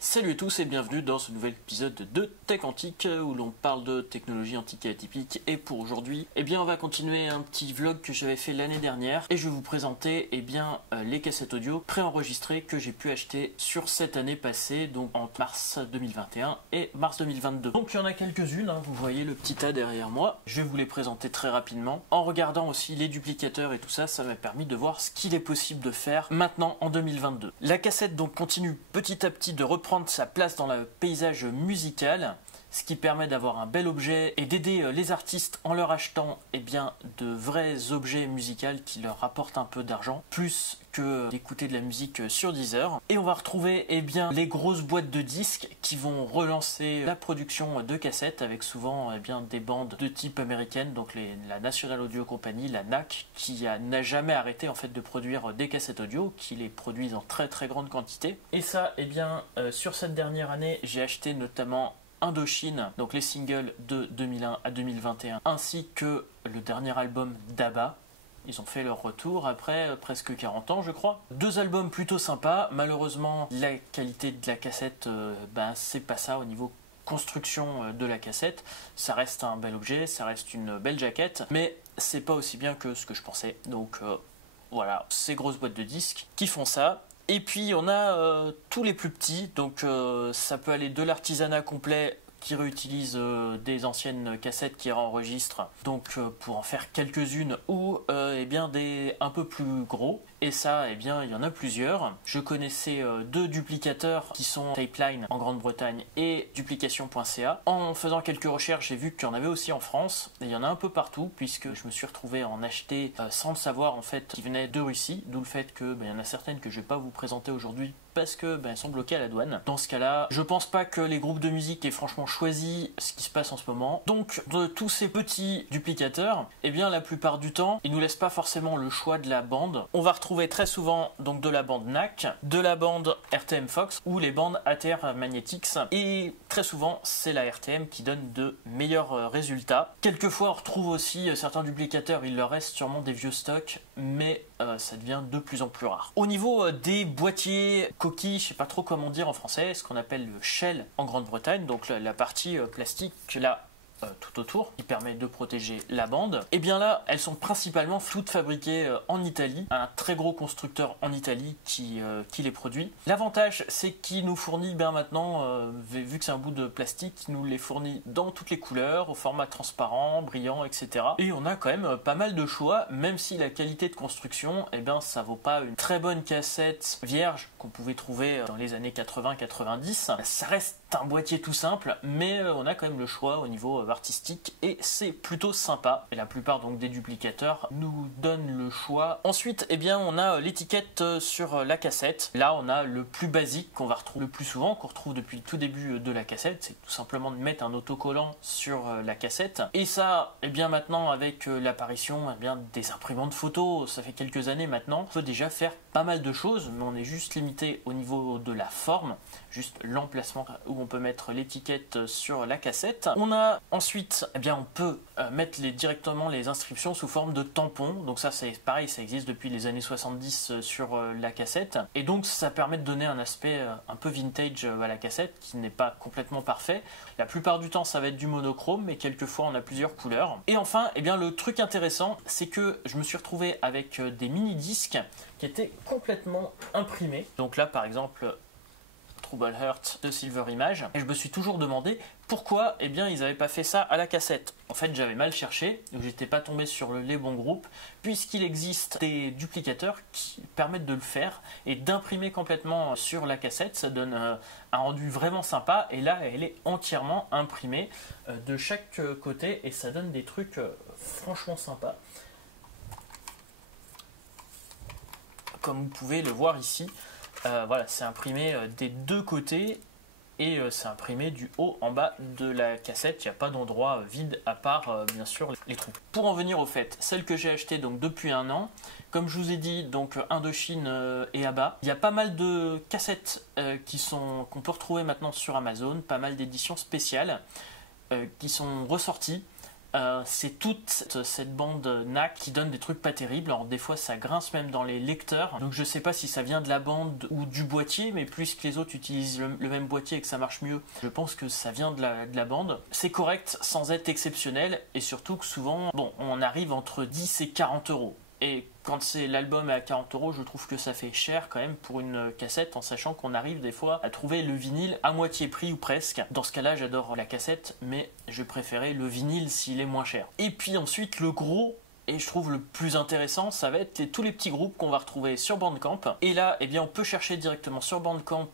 Salut à tous et bienvenue dans ce nouvel épisode de Tech Antique où l'on parle de technologie antique et atypique. Et pour aujourd'hui, on va continuer un petit vlog que j'avais fait l'année dernière et je vais vous présenter les cassettes audio préenregistrées que j'ai pu acheter sur cette année passée, donc entre mars 2021 et mars 2022. Donc il y en a quelques-unes, vous voyez le petit tas derrière moi. Je vais vous les présenter très rapidement. En regardant aussi les duplicateurs et tout ça, ça m'a permis de voir ce qu'il est possible de faire maintenant en 2022. La cassette donc continue petit à petit de reprendre sa place dans le paysage musical, ce qui permet d'avoir un bel objet et d'aider les artistes en leur achetant de vrais objets musicaux qui leur rapportent un peu d'argent, plus que d'écouter de la musique sur Deezer. Et on va retrouver les grosses boîtes de disques qui vont relancer la production de cassettes avec souvent des bandes de type américaine, donc la National Audio Company, la NAC, qui n'a jamais arrêté en fait de produire des cassettes audio, qui les produisent en très très grande quantité. Et ça, sur cette dernière année, j'ai acheté notamment Indochine, donc les singles de 2001 à 2021, ainsi que le dernier album d'ABBA. Ils ont fait leur retour après presque 40 ans, je crois. Deux albums plutôt sympas. Malheureusement, la qualité de la cassette, c'est pas ça au niveau construction de la cassette. Ça reste un bel objet, ça reste une belle jaquette, mais c'est pas aussi bien que ce que je pensais. Donc voilà, ces grosses boîtes de disques qui font ça. Et puis on a tous les plus petits, donc ça peut aller de l'artisanat complet qui réutilise des anciennes cassettes qui enregistrent, donc pour en faire quelques-unes, ou des un peu plus gros. Et ça, il y en a plusieurs. Je connaissais deux duplicateurs qui sont Tapeline en Grande-Bretagne et Duplication.ca. En faisant quelques recherches, j'ai vu qu'il y en avait aussi en France. Et il y en a un peu partout, puisque je me suis retrouvé à en acheter sans le savoir en fait, qui venaient de Russie. D'où le fait que il y en a certaines que je vais pas vous présenter aujourd'hui parce que elles sont bloquées à la douane. Dans ce cas-là, je pense pas que les groupes de musique aient franchement choisi ce qui se passe en ce moment. Donc, de tous ces petits duplicateurs, la plupart du temps, ils nous laissent pas forcément le choix de la bande. On va retrouver très souvent donc de la bande NAC, de la bande RTM Fox ou les bandes ATR Magnetics. Et très souvent, c'est la RTM qui donne de meilleurs résultats. Quelquefois, on retrouve aussi certains duplicateurs, il leur reste sûrement des vieux stocks, mais ça devient de plus en plus rare. Au niveau des boîtiers, coquilles, je sais pas trop comment dire en français, ce qu'on appelle le shell en Grande-Bretagne, donc la partie plastique là tout autour qui permet de protéger la bande, là elles sont principalement toutes fabriquées en Italie, un très gros constructeur en Italie qui les produit. L'avantage c'est qu'il nous fournit maintenant, vu que c'est un bout de plastique, il nous les fournit dans toutes les couleurs, au format transparent, brillant, etc. Et on a quand même pas mal de choix, même si la qualité de construction, ça vaut pas une très bonne cassette vierge qu'on pouvait trouver dans les années 80-90. Ça reste un boîtier tout simple, mais on a quand même le choix au niveau artistique et c'est plutôt sympa. Et la plupart donc des duplicateurs nous donnent le choix. Ensuite, on a l'étiquette sur la cassette. Là, on a le plus basique qu'on va retrouver le plus souvent, qu'on retrouve depuis le tout début de la cassette, c'est tout simplement de mettre un autocollant sur la cassette. Et ça, maintenant avec l'apparition des imprimantes photos, ça fait quelques années maintenant, on peut déjà faire pas mal de choses, mais on est juste limité au niveau de la forme, juste l'emplacement où on peut mettre l'étiquette sur la cassette. On a ensuite, on peut mettre directement les inscriptions sous forme de tampons. Donc ça c'est pareil, ça existe depuis les années 70 sur la cassette. Et donc ça permet de donner un aspect un peu vintage à la cassette qui n'est pas complètement parfait. La plupart du temps ça va être du monochrome, mais quelquefois on a plusieurs couleurs. Et enfin, le truc intéressant, c'est que je me suis retrouvé avec des mini-disques qui étaient complètement imprimés. Donc là par exemple, Trouble Heart de Silver Image, et je me suis toujours demandé pourquoi ils n'avaient pas fait ça à la cassette. En fait, j'avais mal cherché, donc j'étais pas tombé sur les bons groupes, puisqu'il existe des duplicateurs qui permettent de le faire et d'imprimer complètement sur la cassette. Ça donne un rendu vraiment sympa, et là elle est entièrement imprimée de chaque côté et ça donne des trucs franchement sympas, comme vous pouvez le voir ici. Voilà, c'est imprimé des deux côtés et c'est imprimé du haut en bas de la cassette. Il n'y a pas d'endroit vide à part bien sûr les trous. Pour en venir au fait, celle que j'ai achetée donc depuis un an, comme je vous ai dit, donc Indochine et ABBA, il y a pas mal de cassettes qu'on peut retrouver maintenant sur Amazon, pas mal d'éditions spéciales qui sont ressorties. c'est toute cette bande NAC qui donne des trucs pas terribles. Alors des fois ça grince même dans les lecteurs, donc je sais pas si ça vient de la bande ou du boîtier, mais plus que les autres utilisent le même boîtier et que ça marche mieux, je pense que ça vient de la bande. C'est correct sans être exceptionnel, et surtout que souvent, bon, on arrive entre 10 et 40 euros. Et quand c'est l'album à 40 euros, je trouve que ça fait cher quand même pour une cassette, en sachant qu'on arrive des fois à trouver le vinyle à moitié prix ou presque. Dans ce cas-là, j'adore la cassette, mais je préférais le vinyle s'il est moins cher. Et puis ensuite, le gros, et je trouve le plus intéressant, ça va être tous les petits groupes qu'on va retrouver sur Bandcamp. Et là, eh bien, on peut chercher directement sur Bandcamp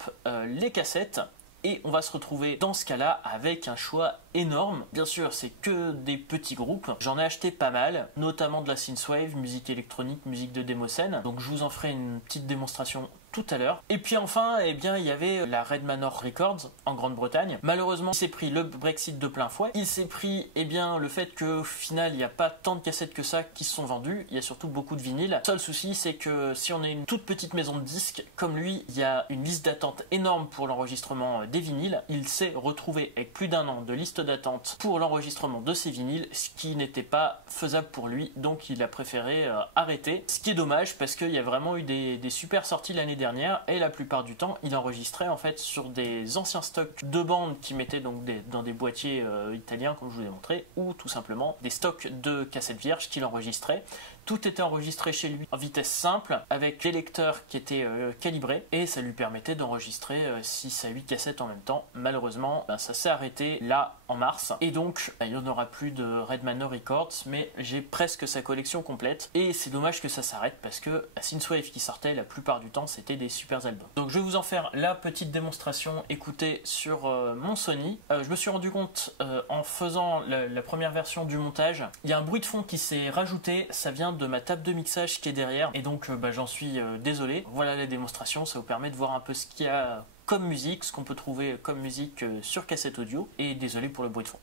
les cassettes. Et on va se retrouver dans ce cas-là avec un choix énorme. Bien sûr, c'est que des petits groupes. J'en ai acheté pas mal, notamment de la synthwave, musique électronique, musique de démoscène. Donc je vous en ferai une petite démonstration tout à l'heure. Et puis enfin, eh bien, il y avait la Red Manor Records en Grande-Bretagne. Malheureusement, il s'est pris le Brexit de plein fouet. Il s'est pris, eh bien, le fait qu'au final, il n'y a pas tant de cassettes que ça qui se sont vendues. Il y a surtout beaucoup de vinyles. Seul souci, c'est que si on est une toute petite maison de disques, comme lui, il y a une liste d'attente énorme pour l'enregistrement des vinyles. Il s'est retrouvé avec plus d'1 an de liste d'attente pour l'enregistrement de ces vinyles, ce qui n'était pas faisable pour lui. Donc, il a préféré arrêter. Ce qui est dommage parce qu'il y a vraiment eu des super sorties l'année dernière. Et la plupart du temps il enregistrait en fait sur des anciens stocks de bandes qui mettaient donc dans des boîtiers italiens comme je vous ai montré, ou tout simplement des stocks de cassettes vierges qu'il enregistrait. Tout était enregistré chez lui en vitesse simple avec des lecteurs qui étaient calibrés, et ça lui permettait d'enregistrer 6 à 8 cassettes en même temps. Malheureusement, ça s'est arrêté là en mars, et donc il n'y en aura plus de Red Manor Records, mais j'ai presque sa collection complète, et c'est dommage que ça s'arrête parce que la synthwave qui sortait la plupart du temps c'était des super albums. Donc je vais vous en faire la petite démonstration écoutée sur mon Sony. Je me suis rendu compte en faisant la première version du montage, il y a un bruit de fond qui s'est rajouté, ça vient de ma table de mixage qui est derrière, et donc j'en suis désolé. Voilà la démonstration, ça vous permet de voir un peu ce qu'il y a comme musique, ce qu'on peut trouver comme musique sur cassette audio, et désolé pour le bruit de fond.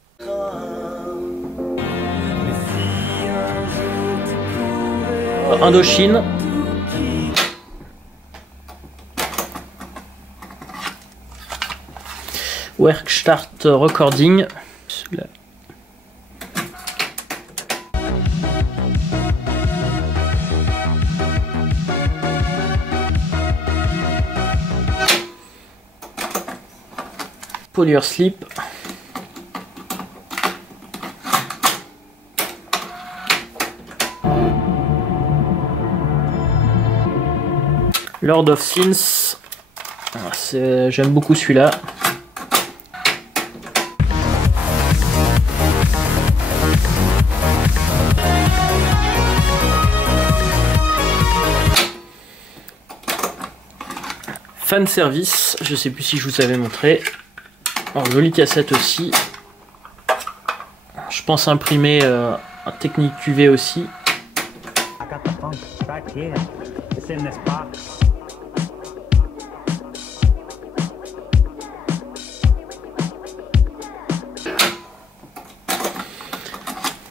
Indochine. Werkstatt Recording. Celui-là. Polyurslip. Lord of Synths. J'aime beaucoup celui-là. Fan Service, je sais plus si je vous avais montré. Alors, jolie cassette aussi. Je pense imprimer un Technic QV aussi.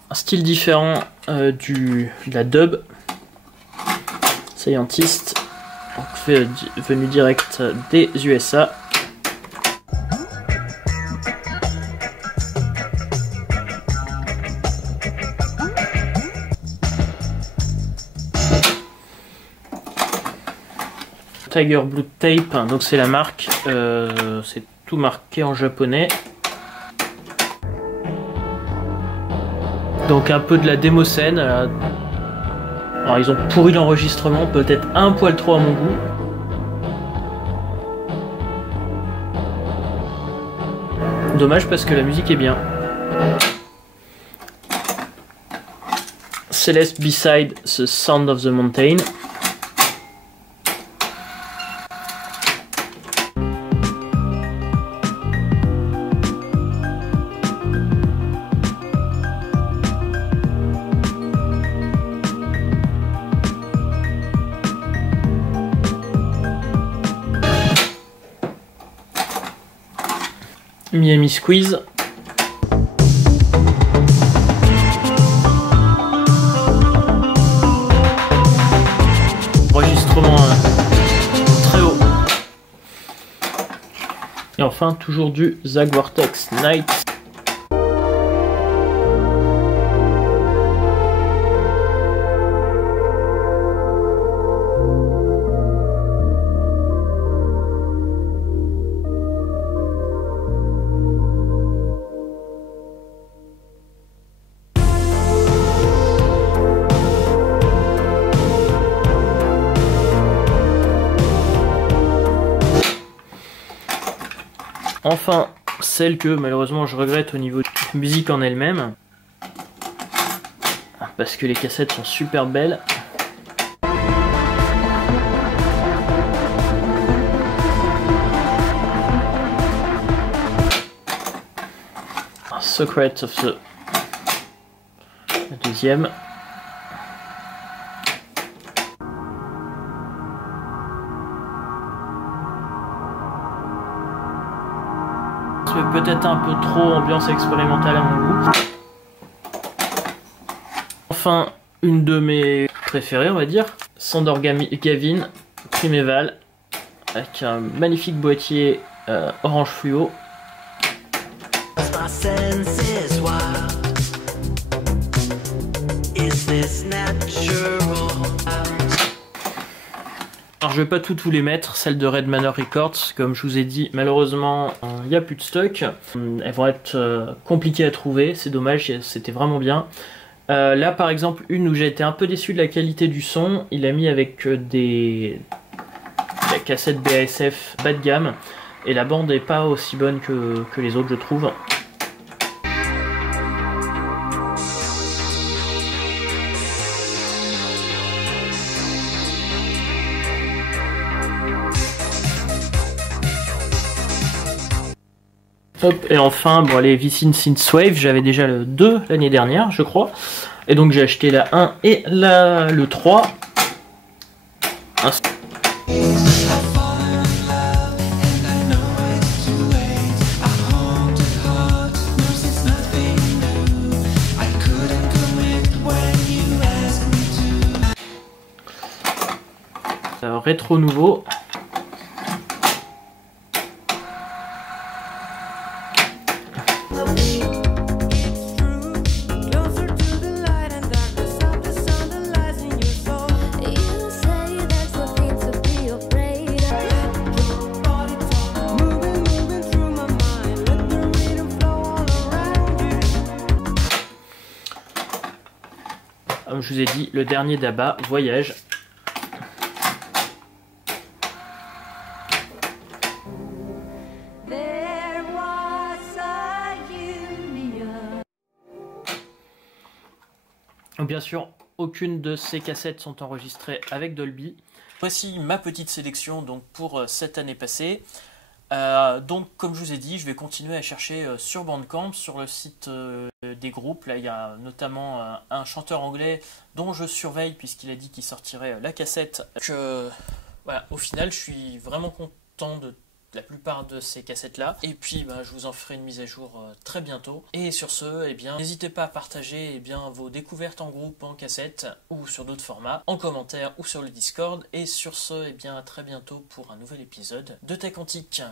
Un style différent de la dub. Scientist, venu direct des USA. Tiger Blue Tape, donc c'est la marque, c'est tout marqué en japonais. Donc un peu de la démoscène. Alors ils ont pourri l'enregistrement, peut-être un poil trop à mon goût. Dommage parce que la musique est bien. Celeste Beside the Sound of the Mountain. Miami Squeeze. Enregistrement très haut. Et enfin toujours du Zag Vortex Night. Enfin, celle que malheureusement je regrette au niveau de la musique en elle-même, parce que les cassettes sont super belles. Secret of the... La deuxième. C'est peut-être un peu trop ambiance expérimentale à mon goût. Enfin, une de mes préférées, on va dire, Sandor Gavin Primeval, avec un magnifique boîtier orange fluo. Alors je vais pas tous les mettre, celles de Red Manor Records, comme je vous ai dit, malheureusement il n'y a plus de stock. Elles vont être compliquées à trouver, c'est dommage, c'était vraiment bien. Là par exemple une où j'ai été un peu déçu de la qualité du son, il a mis avec la cassette BASF bas de gamme, et la bande n'est pas aussi bonne que les autres je trouve. Hop, et enfin, bon allez, Vicin Synthwave, j'avais déjà le 2 l'année dernière, je crois. Et donc j'ai acheté la 1 et le 3. Rétro nouveau. Comme je vous ai dit, le dernier d'Abba, Voyage. Bien sûr, aucune de ces cassettes sont enregistrées avec Dolby. Voici ma petite sélection donc pour cette année passée. Donc comme je vous ai dit, je vais continuer à chercher sur Bandcamp, sur le site des groupes. Là il y a notamment un chanteur anglais dont je surveille puisqu'il a dit qu'il sortirait la cassette. Voilà, au final je suis vraiment content de la plupart de ces cassettes là, et puis je vous en ferai une mise à jour très bientôt. Et sur ce, n'hésitez pas à partager vos découvertes en groupe, en cassette ou sur d'autres formats, en commentaire ou sur le Discord. Et sur ce, à très bientôt pour un nouvel épisode de Tech Antique.